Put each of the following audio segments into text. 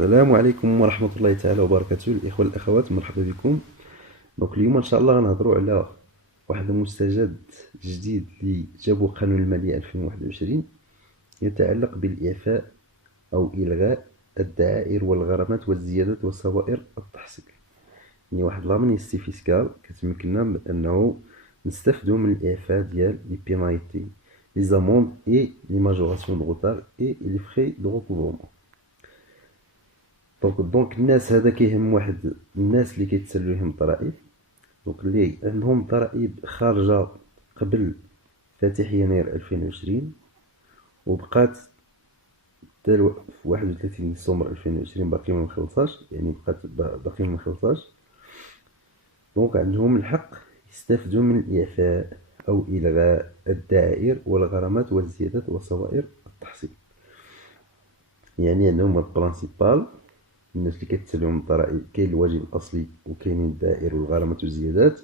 السلام عليكم ورحمة الله تعالى وبركاته. الإخوة والأخوات، مرحبا بكم. اليوم إن شاء الله غنهضروا على واحد المستجد جديد اللي جابوا قانون المالية 2021 يتعلق بالإعفاء أو إلغاء الدعائر والغرامات والزيادات وصوائر التحصيل. يعني واحد لامنيستي فيسكال كتمكننا من أنه نستافدوا من الإعفاء ديال لي بيناليتي لي زاموند إي لي ماجوراسيون دو روتار إي لي فري دو ريكوفرمون. دونك الناس هذا كيهم واحد الناس اللي كيتسلوا لهم الضرائب، دونك اللي عندهم ضرائب خارجه قبل فاتح يناير 2020 وبقات حتى في 31 ديسمبر 2020 باقي ما مخلصاش، يعني بقات باقي ما مخلصاش. دونك عندهم الحق يستافدوا من الإعفاء أو إلغاء الدعائر والغرامات والزيادات وصوائر التحصيل. يعني عندهم البرانسيبال الناس اللي كتسلهم الضرائب، كاين الواجب الاصلي وكاينين الدائر والغرامات والزيادات.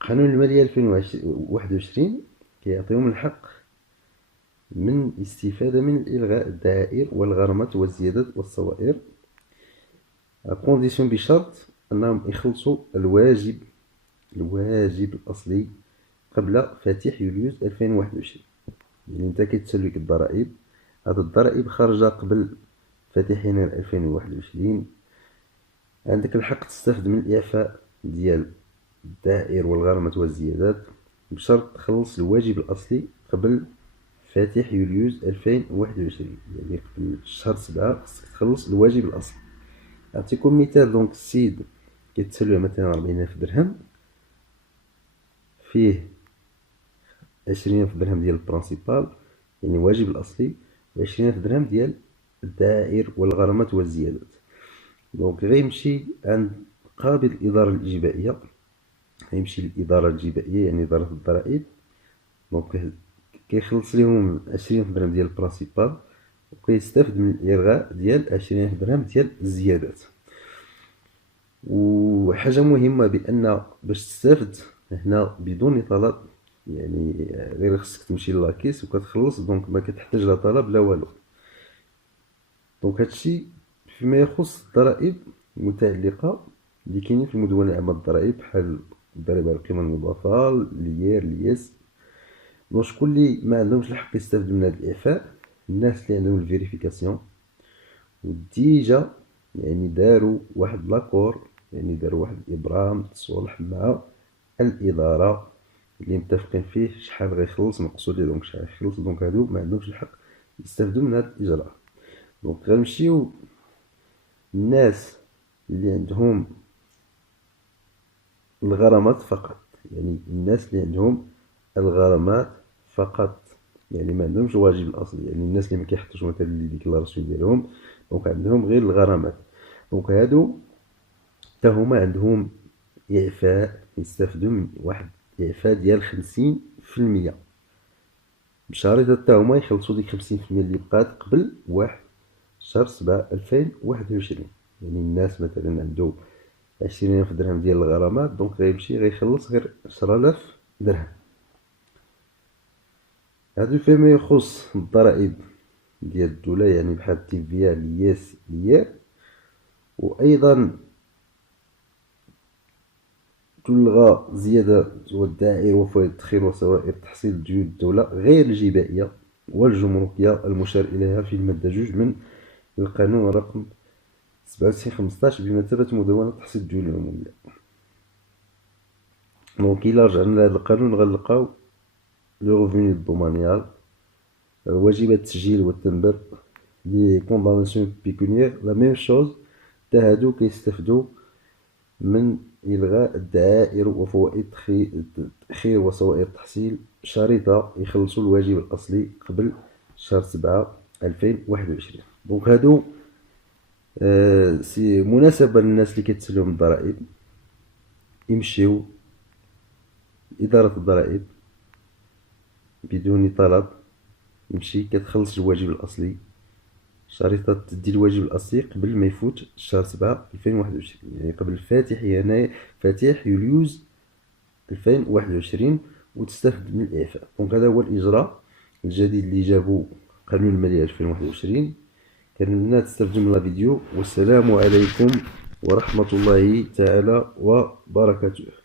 قانون الماليه 2021 كيعطيهم الحق من الاستفاده من الغاء الدائر والغرامات والزيادات والصوائر كونديسيون بشرط انهم يخلصوا الواجب الاصلي قبل فاتح يوليوز 2021. يعني انت كيتسلك الضرائب، هاد الضرائب خارجه قبل فاتح يناير 2021، عندك الحق تستافد من الإعفاء ديال الدائر والغرامات والزيادات بشرط تخلص الواجب الأصلي قبل فاتح يوليوز 2021. يعني قبل شهر 7 خصك تخلص الواجب الأصلي. نعطيكم مثال. دونك السيد كيتسلوه مثلا 40,000 درهم، فيه 20,000 درهم ديال البرانسيبال يعني الواجب الأصلي، و20,000 درهم ديال الدائر والغرامات والزيادات. دونك غيمشي عند قاضي الإدارة الإجبائية، غيمشي للإدارة الإجبائية يعني إدارة الضرائب. دونك كيخلص ليهم 20,000 درهم ديال البرانسيبال وكيستافد من الإلغاء ديال 20,000 درهم ديال الزيادات. وحاجة مهمة بأن باش تستافد هنا بدون طلب، يعني غير خصك تمشي لاكيس وكتخلص، دونك ما كتحتاج لا طلب لا والو. دونك هادشي فيما يخص الضرائب المتعلقة اللي كاينين في المدونة العامة للضرائب، بحال الضريبة على القيمة المضافة، ليير، لياس. دونك شكون اللي ما عندهمش الحق يستافدوا من هذا الإعفاء؟ الناس اللي عندهم الفيريفيكاسيون وديجا يعني داروا واحد لاكور، يعني داروا واحد الإبرام صلح مع الإدارة اللي متفقين فيه شحال غيخلص مقصودي، دونك شحال غيخلص. دونك هادو ما عندهمش الحق يستافدوا من هذا الإجراء. دونك غنمشيو الناس اللي عندهم الغرامات فقط، يعني الناس اللي عندهم الغرامات فقط، يعني ما عندهمش الواجب الاصلي، يعني الناس اللي ما كيحطوش مثلا لي ديكلاراسيون ديالهم، دونك عندهم غير الغرامات. دونك هادو حتى هما عندهم اعفاء، يستافدوا من واحد اعفاء ديال 50%، بشرط حتى هما يخلصوا ديك 50% اللي بقات قبل 1 شهر 7 2021. يعني الناس مثلا عنده 20,000 درهم ديال الغرامات، دونك غيمشي غيخلص غير 10,000 درهم. هادو فيما يخص الضرائب ديال الدولة، يعني بحال تيفيا، لياس، ليير. وأيضا تلغى زيادة والدائر وفوائد التخير وسوائر تحصيل ديون الدولة غير الجبائية والجمركية المشار إليها في المادة 2 من القانون رقم 97/15 بمثابة مدونة تحصيل الديون العمومية. دونك إلا رجعنا لهاد القانون غنلقاو لو ريفوني الضمانيال، واجبات التسجيل والتنبر، لي كوندامناسيون بيكونيير لا ميم شوز. تا هادو كيستافدو من إلغاء الدعائر وفوائد التأخير وصوائر التحصيل شريطة يخلصوا الواجب الأصلي قبل شهر 7 2021. دونك هادو سي مناسبة للناس اللي كيتسلوهم الضرائب، يمشيو إدارة الضرائب بدون طلب، تمشي كتخلص الواجب الأصلي، شريطة تدي الواجب الأصلي قبل ما يفوت شهر 7 2021، يعني قبل فاتح يوليوز 2021، وتستافد من الإعفاء. دونك هذا هو الإجراء الجديد اللي جابو قانون المالية 2021. كنتمنى تسترجم لا فيديو. والسلام عليكم ورحمة الله تعالى وبركاته.